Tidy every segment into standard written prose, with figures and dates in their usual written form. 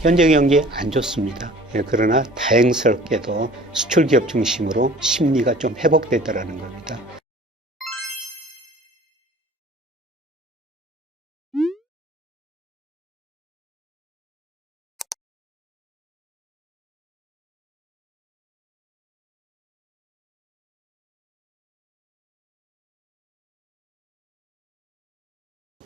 현재 경기 안 좋습니다. 그러나 다행스럽게도 수출 기업 중심으로 심리가 좀 회복되더라는 겁니다.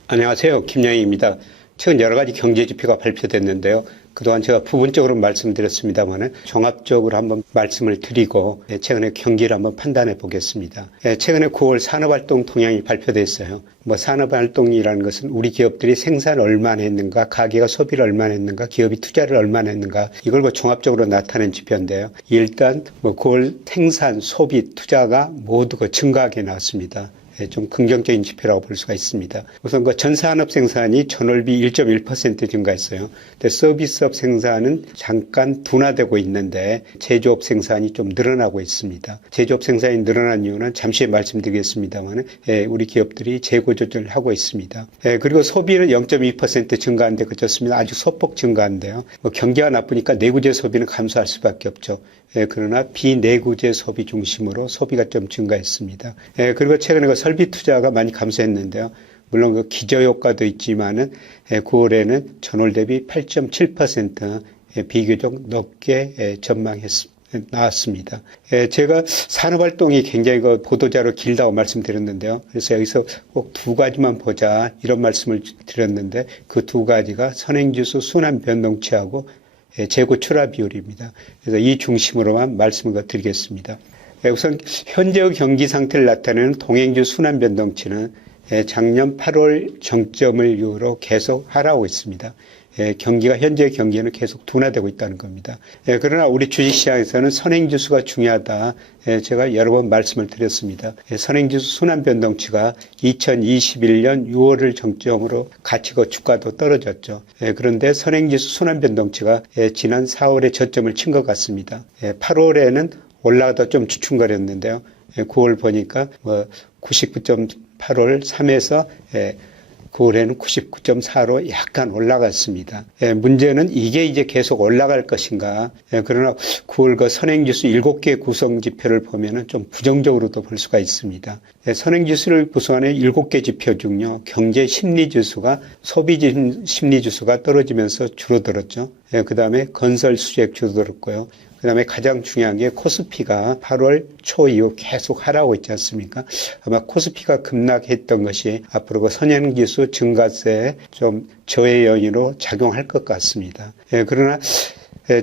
안녕하세요. 김양희입니다. 최근 여러 가지 경제 지표가 발표됐는데요. 그동안 제가 부분적으로 말씀드렸습니다만 종합적으로 한번 말씀을 드리고 최근에 경기를 한번 판단해 보겠습니다. 최근에 9월 산업활동 동향이 발표됐어요. 산업활동이라는 것은 우리 기업들이 생산을 얼마나 했는가, 가계가 소비를 얼마나 했는가, 기업이 투자를 얼마나 했는가, 이걸 종합적으로 나타낸 지표인데요. 일단 9월 생산, 소비, 투자가 모두 증가하게 나왔습니다. 좀 긍정적인 지표라고 볼 수가 있습니다. 우선 전산업 생산이 전월비 1.1% 증가했어요. 근데 서비스업 생산은 잠깐 둔화되고 있는데 제조업 생산이 좀 늘어나고 있습니다. 제조업 생산이 늘어난 이유는 잠시 말씀드리겠습니다만 우리 기업들이 재고 조절을 하고 있습니다. 그리고 소비는 0.2% 증가한데 그쳤습니다. 아주 소폭 증가한데요. 경기가 나쁘니까 내구재 소비는 감소할 수밖에 없죠. 그러나 비내구재 소비 중심으로 소비가 좀 증가했습니다. 그리고 최근에 설비 투자가 많이 감소했는데요. 물론 기저효과도 있지만은 9월에는 전월 대비 8.7% 비교적 높게 나왔습니다. 제가 산업활동이 굉장히 보도자료 길다고 말씀드렸는데요. 그래서 여기서 꼭 두 가지만 보자 이런 말씀을 드렸는데 그 두 가지가 선행지수 순환 변동치하고 재고 출하 비율입니다. 그래서 이 중심으로만 말씀을 드리겠습니다. 우선 현재의 경기 상태를 나타내는 동행주 순환 변동치는 작년 8월 정점을 이후로 계속 하락하고 있습니다. 경기가 현재 경기에는 계속 둔화되고 있다는 겁니다. 그러나 우리 주식시장에서는 선행지수가 중요하다. 제가 여러 번 말씀을 드렸습니다. 선행지수 순환 변동치가 2021년 6월을 정점으로 같이 주가도 떨어졌죠. 그런데 선행지수 순환 변동치가 지난 4월에 저점을 친 것 같습니다. 8월에는 올라가다 좀 주춤거렸는데요. 9월 보니까 99.8월 3에서 9월에는 99.4로 약간 올라갔습니다. 문제는 이게 이제 계속 올라갈 것인가. 그러나 9월 선행지수 7개 구성지표를 보면은 좀 부정적으로도 볼 수가 있습니다. 선행지수를 구성하는 7개 지표 중요 경제 심리지수가 소비 심리지수가 떨어지면서 줄어들었죠. 그 다음에 건설 수주액 줄어들었고요. 그 다음에 가장 중요한 게 코스피가 8월 초 이후 계속 하락하고 있지 않습니까? 아마 코스피가 급락했던 것이 앞으로 선행지수 증가세에 좀 저해 요인으로 작용할 것 같습니다. 그러나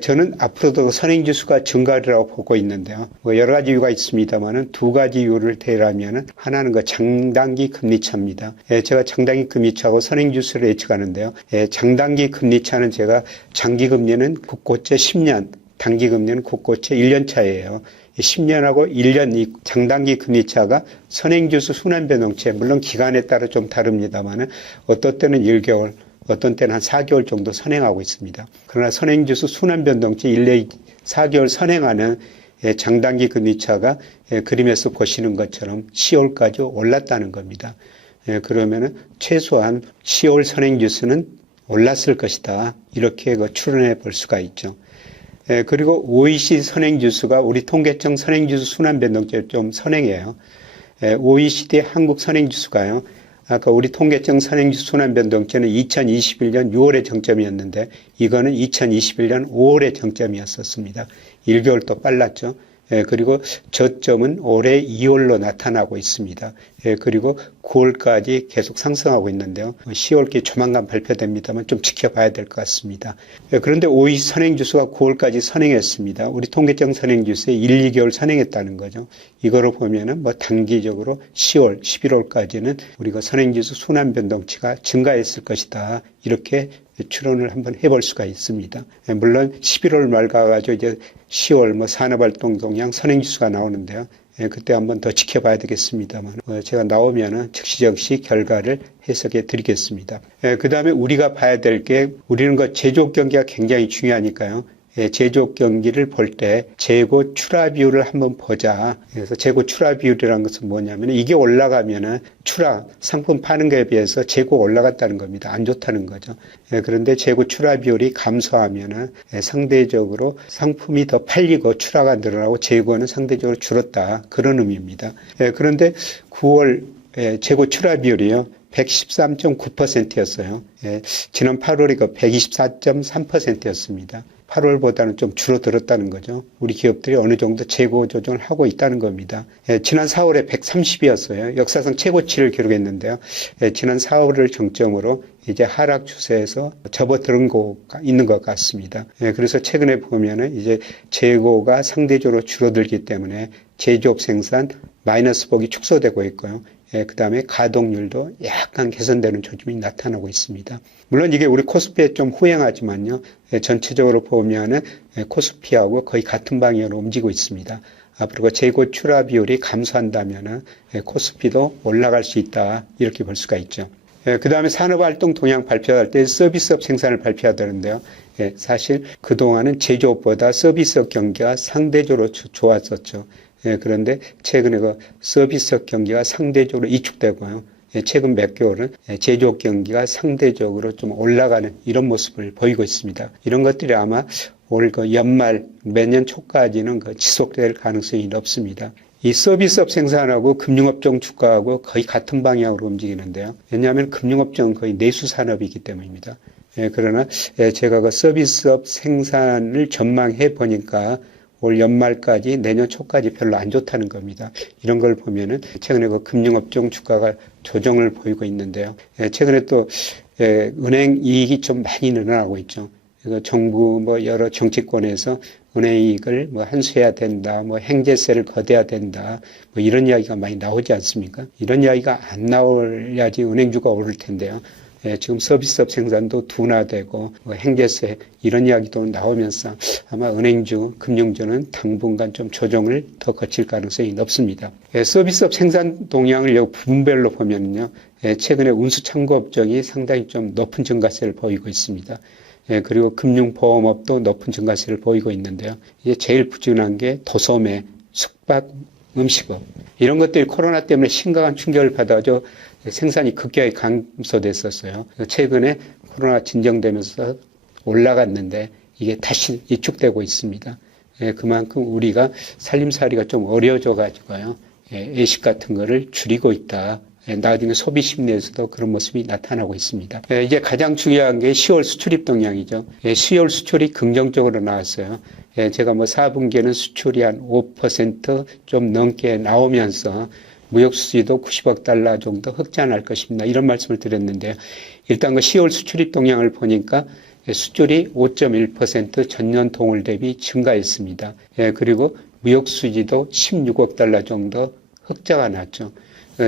저는 앞으로도 선행지수가 증가하리라고 보고 있는데요. 여러 가지 이유가 있습니다만은 두 가지 이유를 대라면은 하나는 장단기 금리차입니다. 제가 장단기 금리차하고 선행지수를 예측하는데요. 장단기 금리차는 제가 장기 금리는 국고채 10년, 단기 금리는 국고채 1년 차예요. 10년하고 1년 이 장단기 금리차가 선행지수 순환 변동치, 물론 기간에 따라 좀 다릅니다만은 어떤 때는 1개월, 어떤 때는 한 4개월 정도 선행하고 있습니다. 그러나 선행지수 순환 변동치 1년 4개월 선행하는 장단기 금리차가 그림에서 보시는 것처럼 10월까지 올랐다는 겁니다. 그러면은 최소한 10월 선행지수는 올랐을 것이다. 이렇게 추론해 볼 수가 있죠. 그리고 OECD 선행지수가 우리 통계청 선행지수 순환 변동치를 좀 선행해요. OECD 한국 선행지수가요. 아까 우리 통계청 선행지수 순환 변동치는 2021년 6월에 정점이었는데 이거는 2021년 5월에 정점이었었습니다. 1개월 또 빨랐죠. 그리고 저점은 올해 2월로 나타나고 있습니다. 그리고 9월까지 계속 상승하고 있는데요. 10월께 조만간 발표됩니다만 좀 지켜봐야 될 것 같습니다. 그런데 OECD 선행지수가 9월까지 선행했습니다. 우리 통계청 선행지수에 1, 2개월 선행했다는 거죠. 이거로 보면은 단기적으로 10월, 11월까지는 우리가 선행지수 순환 변동치가 증가했을 것이다. 이렇게 추론을 한번 해볼 수가 있습니다. 물론 11월 말 가가지고 이제 10월 산업활동 동향 선행지수가 나오는데요. 그때 한번 더 지켜봐야 되겠습니다만 제가 나오면은 즉시 결과를 해석해 드리겠습니다. 그 다음에 우리가 봐야 될 게 우리는 제조업 경기가 굉장히 중요하니까요. 제조업 경기를 볼 때 재고 출하 비율을 한번 보자. 그래서 재고 출하 비율이라는 것은 뭐냐면 이게 올라가면은 출하 상품 파는 거에 비해서 재고가 올라갔다는 겁니다. 안 좋다는 거죠. 그런데 재고 출하 비율이 감소하면은 상대적으로 상품이 더 팔리고 출하가 늘어나고 재고는 상대적으로 줄었다. 그런 의미입니다. 그런데 9월 재고 출하 비율이요. 113.9%였어요. 지난 8월이 124.3%였습니다. 8월보다는 좀 줄어들었다는 거죠. 우리 기업들이 어느 정도 재고 조정을 하고 있다는 겁니다. 지난 4월에 130이었어요. 역사상 최고치를 기록했는데요. 지난 4월을 정점으로 이제 하락 추세에서 접어들은 거가 있는 것 같습니다. 그래서 최근에 보면은 이제 재고가 상대적으로 줄어들기 때문에 제조업 생산 마이너스 폭이 축소되고 있고요. 그 다음에 가동률도 약간 개선되는 조짐이 나타나고 있습니다. 물론 이게 우리 코스피에 좀 후행하지만요. 전체적으로 보면은 코스피하고 거의 같은 방향으로 움직이고 있습니다. 앞으로 재고 출하 비율이 감소한다면은 코스피도 올라갈 수 있다. 이렇게 볼 수가 있죠. 그 다음에 산업활동 동향 발표할 때 서비스업 생산을 발표해야 되는데요. 사실 그동안은 제조업보다 서비스업 경기가 상대적으로 좋았었죠. 그런데 최근에 그 서비스업 경기가 상대적으로 이축되고요. 최근 몇 개월은 제조업 경기가 상대적으로 좀 올라가는 이런 모습을 보이고 있습니다. 이런 것들이 아마 올 그 연말 매년 초까지는 지속될 가능성이 높습니다. 이 서비스업 생산하고 금융업종 주가하고 거의 같은 방향으로 움직이는데요. 왜냐하면 금융업종은 거의 내수 산업이기 때문입니다. 그러나 제가 그 서비스업 생산을 전망해 보니까 올 연말까지 내년 초까지 별로 안 좋다는 겁니다. 이런 걸 보면은 최근에 그 금융업종 주가가 조정을 보이고 있는데요. 최근에 또 은행 이익이 좀 많이 늘어나고 있죠. 그래서 정부 여러 정치권에서 은행 이익을 환수해야 된다, 행제세를 거둬야 된다, 이런 이야기가 많이 나오지 않습니까? 이런 이야기가 안 나올야지 은행주가 오를 텐데요. 지금 서비스업 생산도 둔화되고 행제세 이런 이야기도 나오면서 아마 은행주, 금융주는 당분간 좀 조정을 더 거칠 가능성이 높습니다. 서비스업 생산 동향을 부분별로 보면요, 최근에 운수창고업종이 상당히 좀 높은 증가세를 보이고 있습니다. 그리고 금융보험업도 높은 증가세를 보이고 있는데요. 이제 제일 부진한 게 도소매, 숙박, 음식업 이런 것들이 코로나 때문에 심각한 충격을 받아서 생산이 급격히 감소됐었어요. 최근에 코로나 진정되면서 올라갔는데 이게 다시 이축되고 있습니다. 그만큼 우리가 살림살이가 좀 어려워져 가지고요. 외식 같은 거를 줄이고 있다. 나중에 소비 심리에서도 그런 모습이 나타나고 있습니다. 이제 가장 중요한 게 10월 수출입 동향이죠. 10월 수출이 긍정적으로 나왔어요. 제가 4분기에는 수출이 한 5% 좀 넘게 나오면서 무역수지도 90억 달러 정도 흑자날 것입니다. 이런 말씀을 드렸는데요. 일단 그 10월 수출입 동향을 보니까 수출이 5.1% 전년 동월 대비 증가했습니다. 그리고 무역수지도 16억 달러 정도 흑자가 났죠.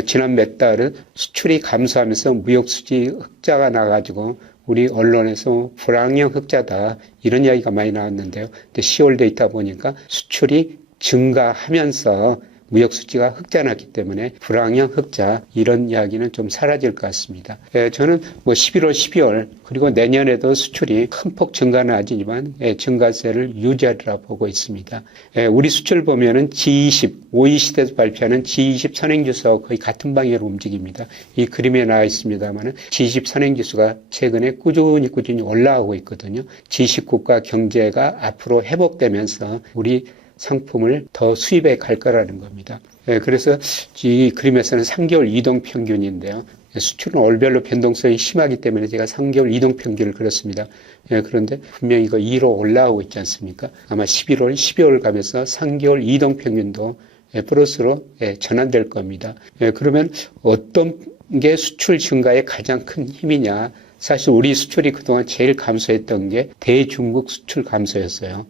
지난 몇 달은 수출이 감소하면서 무역수지 흑자가 나가지고 우리 언론에서 불황형 흑자다 이런 이야기가 많이 나왔는데요. 근데 10월 데이터 보니까 수출이 증가하면서 무역수지가 흑자났기 때문에 불황형 흑자 이런 이야기는 좀 사라질 것 같습니다. 저는 11월, 12월 그리고 내년에도 수출이 큰 폭 증가는 아니지만 증가세를 유지하리라 보고 있습니다. 우리 수출 보면은 G20, OECD에서 발표하는 G20 선행지수와 거의 같은 방향으로 움직입니다. 이 그림에 나와 있습니다만은 G20 선행지수가 최근에 꾸준히 올라가고 있거든요. G20 국가 경제가 앞으로 회복되면서 우리 상품을 더 수입해 갈 거라는 겁니다. 그래서 이 그림에서는 3개월 이동 평균인데요. 수출은 월별로 변동성이 심하기 때문에 제가 3개월 이동 평균을 그렸습니다. 그런데 분명히 이거 2로 올라오고 있지 않습니까? 아마 11월, 12월 가면서 3개월 이동 평균도 플러스로 전환될 겁니다. 그러면 어떤 게 수출 증가의 가장 큰 힘이냐? 사실 우리 수출이 그동안 제일 감소했던 게 대중국 수출 감소였어요.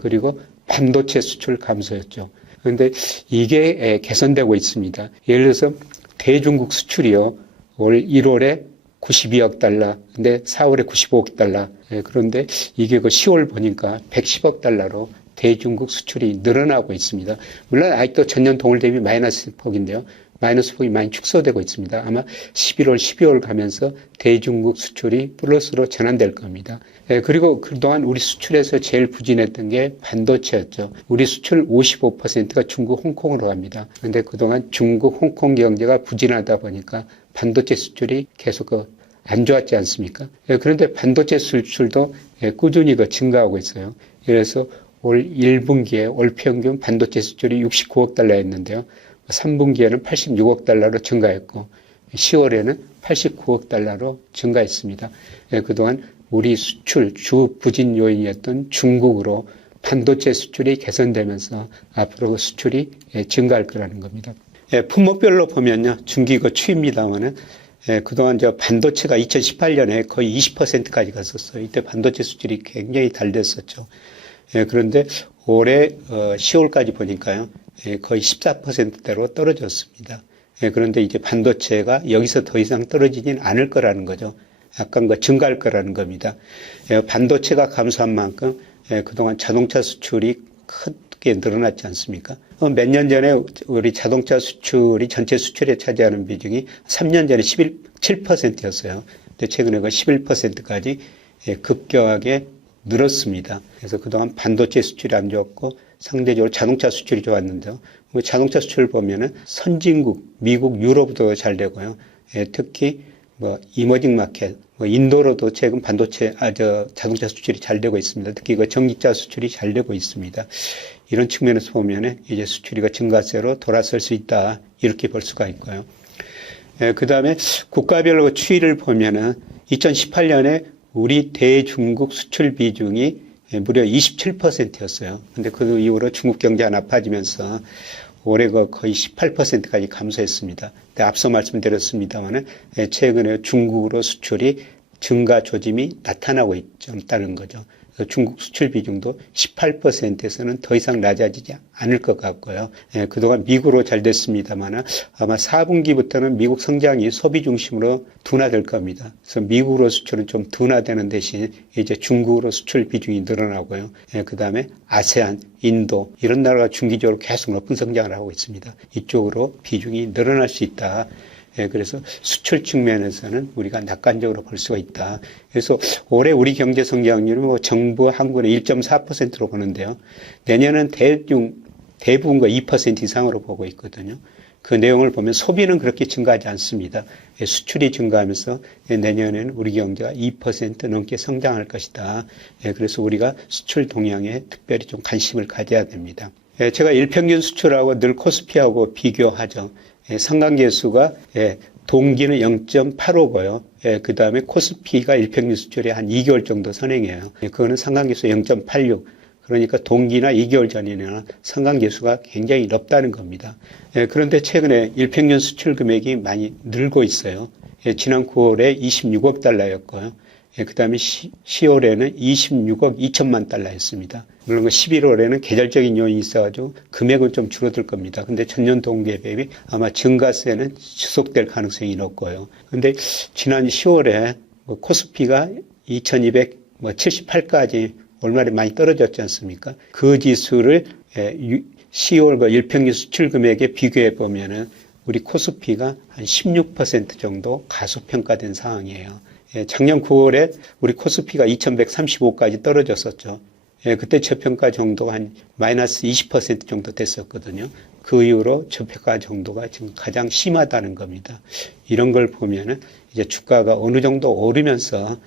그리고 반도체 수출 감소였죠. 그런데 이게 개선되고 있습니다. 예를 들어서 대중국 수출이요. 올 1월에 92억 달러, 근데 4월에 95억 달러. 그런데 이게 그 10월 보니까 110억 달러로 대중국 수출이 늘어나고 있습니다. 물론 아직도 전년 동월 대비 마이너스 폭인데요. 마이너스 폭이 많이 축소되고 있습니다. 아마 11월, 12월 가면서 대중국 수출이 플러스로 전환될 겁니다. 그리고 그동안 우리 수출에서 제일 부진했던 게 반도체였죠. 우리 수출 55%가 중국, 홍콩으로 갑니다. 그런데 그동안 중국, 홍콩 경제가 부진하다 보니까 반도체 수출이 계속 안 좋았지 않습니까? 그런데 반도체 수출도 꾸준히 증가하고 있어요. 그래서 올 1분기에 올 평균 반도체 수출이 69억 달러였는데요. 3분기에는 86억 달러로 증가했고 10월에는 89억 달러로 증가했습니다. 그동안 우리 수출 주 부진 요인이었던 중국으로 반도체 수출이 개선되면서 앞으로 수출이 증가할 거라는 겁니다. 품목별로 보면요. 중기가 추입니다만은 그동안 반도체가 2018년에 거의 20%까지 갔었어요. 이때 반도체 수출이 굉장히 잘 됐었죠. 그런데 올해 10월까지 보니까요. 거의 14%대로 떨어졌습니다. 그런데 이제 반도체가 여기서 더 이상 떨어지진 않을 거라는 거죠. 약간 증가할 거라는 겁니다. 반도체가 감소한 만큼 그동안 자동차 수출이 크게 늘어났지 않습니까? 몇 년 전에 우리 자동차 수출이 전체 수출에 차지하는 비중이 3년 전에 7%였어요. 근데 최근에 그 11%까지 급격하게 늘었습니다. 그래서 그동안 반도체 수출이 안 좋았고 상대적으로 자동차 수출이 좋았는데요. 자동차 수출을 보면은 선진국, 미국, 유럽도 잘 되고요. 특히 이머징 마켓, 인도로도 최근 자동차 수출이 잘 되고 있습니다. 특히 전기차 수출이 잘 되고 있습니다. 이런 측면에서 보면은 이제 수출이 증가세로 돌아설 수 있다. 이렇게 볼 수가 있고요. 그 다음에 국가별로 추이를 보면은 2018년에 우리 대중국 수출 비중이 무려 27%였어요. 근데 그 이후로 중국 경제가 나빠지면서 올해 거의 18%까지 감소했습니다. 근데 앞서 말씀드렸습니다만은 최근에 중국으로 수출이 증가 조짐이 나타나고 있다는 거죠. 중국 수출 비중도 18%에서는 더 이상 낮아지지 않을 것 같고요. 그동안 미국으로 잘 됐습니다만 아마 4분기부터는 미국 성장이 소비 중심으로 둔화될 겁니다. 그래서 미국으로 수출은 좀 둔화되는 대신 이제 중국으로 수출 비중이 늘어나고요. 그 다음에 아세안, 인도 이런 나라가 중기적으로 계속 높은 성장을 하고 있습니다. 이쪽으로 비중이 늘어날 수 있다. 그래서 수출 측면에서는 우리가 낙관적으로 볼 수가 있다. 그래서 올해 우리 경제 성장률은 정부 한국의 1.4%로 보는데요. 내년은 대부분과 2% 이상으로 보고 있거든요. 그 내용을 보면 소비는 그렇게 증가하지 않습니다. 수출이 증가하면서 내년에는 우리 경제가 2% 넘게 성장할 것이다. 그래서 우리가 수출 동향에 특별히 좀 관심을 가져야 됩니다. 제가 일평균 수출하고 늘 코스피하고 비교하죠. 상관계수가 동기는 0.85고요. 그 다음에 코스피가 일평균 수출이 한 2개월 정도 선행해요. 그거는 상관계수 0.86. 그러니까 동기나 2개월 전이나 상관계수가 굉장히 높다는 겁니다. 그런데 최근에 일평균 수출 금액이 많이 늘고 있어요. 지난 9월에 26억 달러였고요. 그 다음에 10월에는 26억 2천만 달러였습니다. 물론 11월에는 계절적인 요인이 있어가지고 금액은 좀 줄어들 겁니다. 근데 전년 동기에 비해 아마 증가세는 지속될 가능성이 높고요. 근데 지난 10월에 코스피가 2278까지 얼마나 많이 떨어졌지 않습니까? 그 지수를 10월 일평균 수출 금액에 비교해 보면은 우리 코스피가 한 16% 정도 가소평가된 상황이에요. 작년 9월에 우리 코스피가 2135까지 떨어졌었죠. 그때 저평가 정도가 한 마이너스 20% 정도 됐었거든요. 그 이후로 저평가 정도가 지금 가장 심하다는 겁니다. 이런 걸 보면은 이제 주가가 어느 정도 오르면서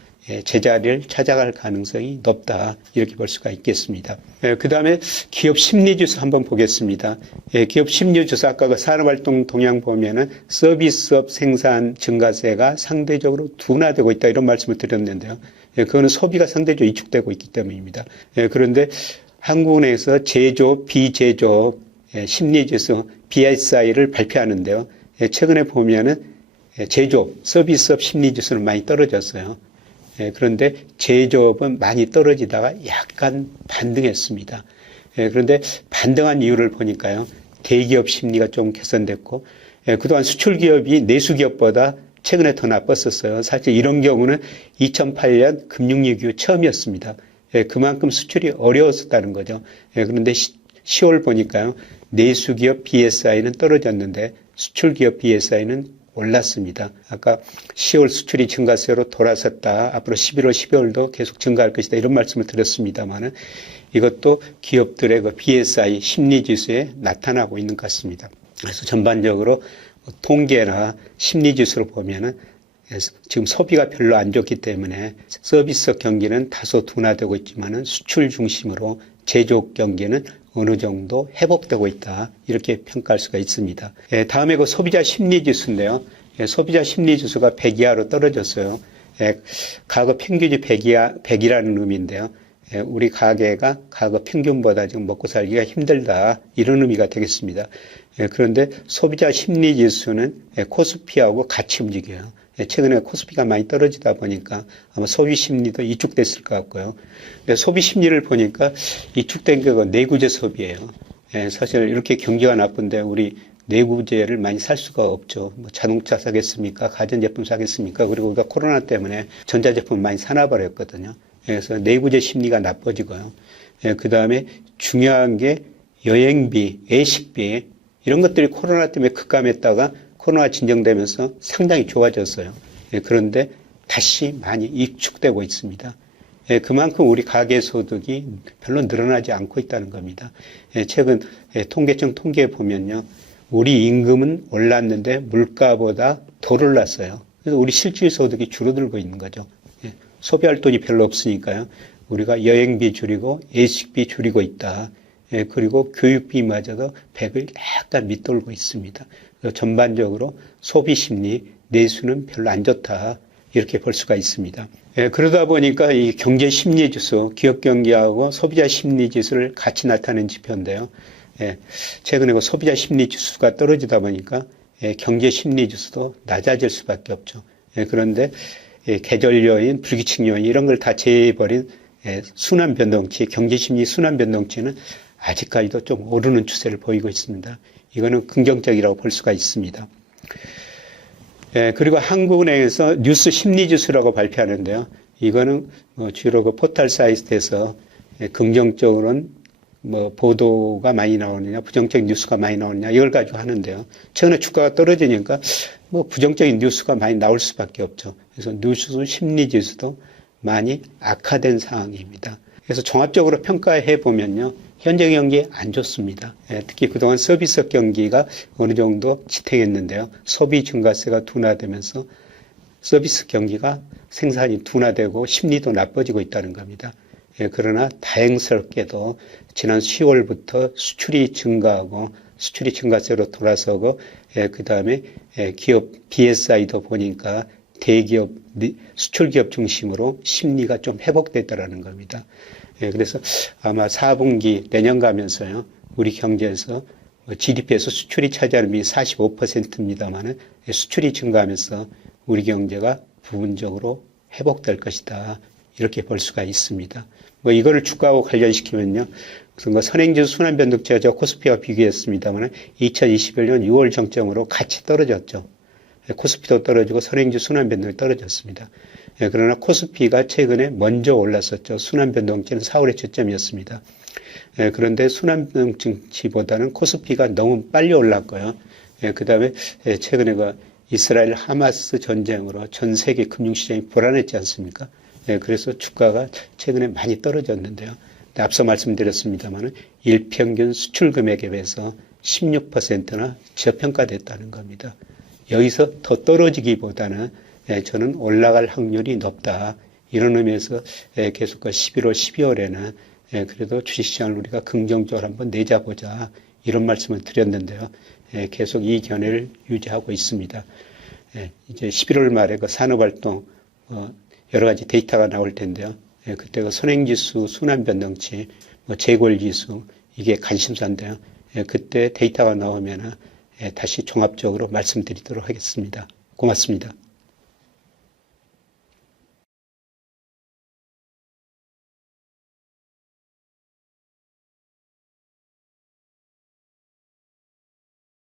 제자리를 찾아갈 가능성이 높다. 이렇게 볼 수가 있겠습니다. 그 다음에 기업 심리지수 한번 보겠습니다. 기업 심리지수 아까 그 산업활동 동향 보면은 서비스업 생산 증가세가 상대적으로 둔화되고 있다. 이런 말씀을 드렸는데요. 그거는 소비가 상대적으로 위축되고 있기 때문입니다. 그런데 한국은행에서 제조업, 비제조업 심리지수 BSI를 발표하는데요. 최근에 보면은 제조업, 서비스업 심리지수는 많이 떨어졌어요. 그런데 제조업은 많이 떨어지다가 약간 반등했습니다. 그런데 반등한 이유를 보니까요. 대기업 심리가 좀 개선됐고 그동안 수출기업이 내수기업보다 최근에 더 나빴었어요. 사실 이런 경우는 2008년 금융위기 후 처음이었습니다. 그만큼 수출이 어려웠었다는 거죠. 그런데 10월 보니까요. 내수기업 BSI는 떨어졌는데 수출 기업 BSI는 올랐습니다. 아까 10월 수출이 증가세로 돌아섰다. 앞으로 11월, 12월도 계속 증가할 것이다. 이런 말씀을 드렸습니다만은 이것도 기업들의 그 BSI 심리지수에 나타나고 있는 것 같습니다. 그래서 전반적으로 통계나 심리지수로 보면은 지금 소비가 별로 안 좋기 때문에 서비스 경기는 다소 둔화되고 있지만은 수출 중심으로 제조업 경기는 어느 정도 회복되고 있다. 이렇게 평가할 수가 있습니다. 다음에 그 소비자 심리지수인데요. 소비자 심리지수가 100 이하로 떨어졌어요. 과거 평균이 100이라는 의미인데요. 우리 가계가 과거 평균보다 지금 먹고 살기가 힘들다. 이런 의미가 되겠습니다. 그런데 소비자 심리지수는 코스피하고 같이 움직여요. 최근에 코스피가 많이 떨어지다 보니까 아마 소비 심리도 이축됐을 것 같고요. 근데 소비 심리를 보니까 이축된 게 내구재 소비예요. 사실 이렇게 경기가 나쁜데 우리 내구재를 많이 살 수가 없죠. 뭐 자동차 사겠습니까? 가전제품 사겠습니까? 그리고 우리가 코로나 때문에 전자제품 많이 사놔버렸거든요. 그래서 내구재 심리가 나빠지고요. 그 다음에 중요한 게 여행비, 외식비 이런 것들이 코로나 때문에 급감했다가 코로나 진정되면서 상당히 좋아졌어요. 그런데 다시 많이 위축되고 있습니다. 그만큼 우리 가계소득이 별로 늘어나지 않고 있다는 겁니다. 최근 통계청 통계에 보면요. 우리 임금은 올랐는데 물가보다 더 올랐어요. 그래서 우리 실질 소득이 줄어들고 있는 거죠. 소비할 돈이 별로 없으니까요. 우리가 여행비 줄이고 외식비 줄이고 있다. 그리고 교육비마저도 100을 약간 밑돌고 있습니다. 전반적으로 소비 심리, 내수는 별로 안 좋다. 이렇게 볼 수가 있습니다. 그러다 보니까 이 경제 심리 지수, 기업 경기하고 소비자 심리 지수를 같이 나타낸 지표인데요. 최근에 그 소비자 심리 지수가 떨어지다 보니까 경제 심리 지수도 낮아질 수밖에 없죠. 그런데 계절 요인, 불규칙 요인 이런 걸 다 제외해버린 순환 변동치, 경제 심리 순환 변동치는 아직까지도 좀 오르는 추세를 보이고 있습니다. 이거는 긍정적이라고 볼 수가 있습니다. 그리고 한국은행에서 뉴스 심리지수라고 발표하는데요. 이거는 주로 그 포털 사이트에서 긍정적으로는 보도가 많이 나오느냐, 부정적인 뉴스가 많이 나오느냐, 이걸 가지고 하는데요. 최근에 주가가 떨어지니까 부정적인 뉴스가 많이 나올 수밖에 없죠. 그래서 뉴스 심리지수도 많이 악화된 상황입니다. 그래서 종합적으로 평가해 보면요. 현재 경기 안 좋습니다. 특히 그동안 서비스 경기가 어느 정도 지탱했는데요. 소비 증가세가 둔화되면서 서비스 경기가 생산이 둔화되고 심리도 나빠지고 있다는 겁니다. 그러나 다행스럽게도 지난 10월부터 수출이 증가하고 수출이 증가세로 돌아서고 그 다음에 기업 BSI도 보니까 대기업, 수출기업 중심으로 심리가 좀 회복됐다라는 겁니다. 그래서 아마 4분기 내년 가면서요, 우리 경제에서 GDP에서 수출이 차지하는 비율이 45%입니다만은 수출이 증가하면서 우리 경제가 부분적으로 회복될 것이다. 이렇게 볼 수가 있습니다. 이거를 주가하고 관련시키면요, 우선 선행지수 순환변동치가 코스피와 비교했습니다만 2021년 6월 정점으로 같이 떨어졌죠. 코스피도 떨어지고 선행지수 순환변동이 떨어졌습니다. 그러나 코스피가 최근에 먼저 올랐었죠. 순환변동치는 4월의 저점이었습니다. 그런데 순환변동치보다는 코스피가 너무 빨리 올랐고요. 그 다음에 최근에 그 이스라엘 하마스 전쟁으로 전 세계 금융시장이 불안했지 않습니까? 그래서 주가가 최근에 많이 떨어졌는데요. 앞서 말씀드렸습니다만 일평균 수출 금액에 비해서 16%나 저평가됐다는 겁니다. 여기서 더 떨어지기보다는 저는 올라갈 확률이 높다. 이런 의미에서 계속 11월, 12월에는 그래도 주식시장을 우리가 긍정적으로 한번 내자보자. 이런 말씀을 드렸는데요. 계속 이 견해를 유지하고 있습니다. 이제 11월 말에 그 산업활동 여러 가지 데이터가 나올 텐데요. 그때 그 선행지수, 순환변동치, 재고지수 이게 관심사인데요. 그때 데이터가 나오면 다시 종합적으로 말씀드리도록 하겠습니다. 고맙습니다.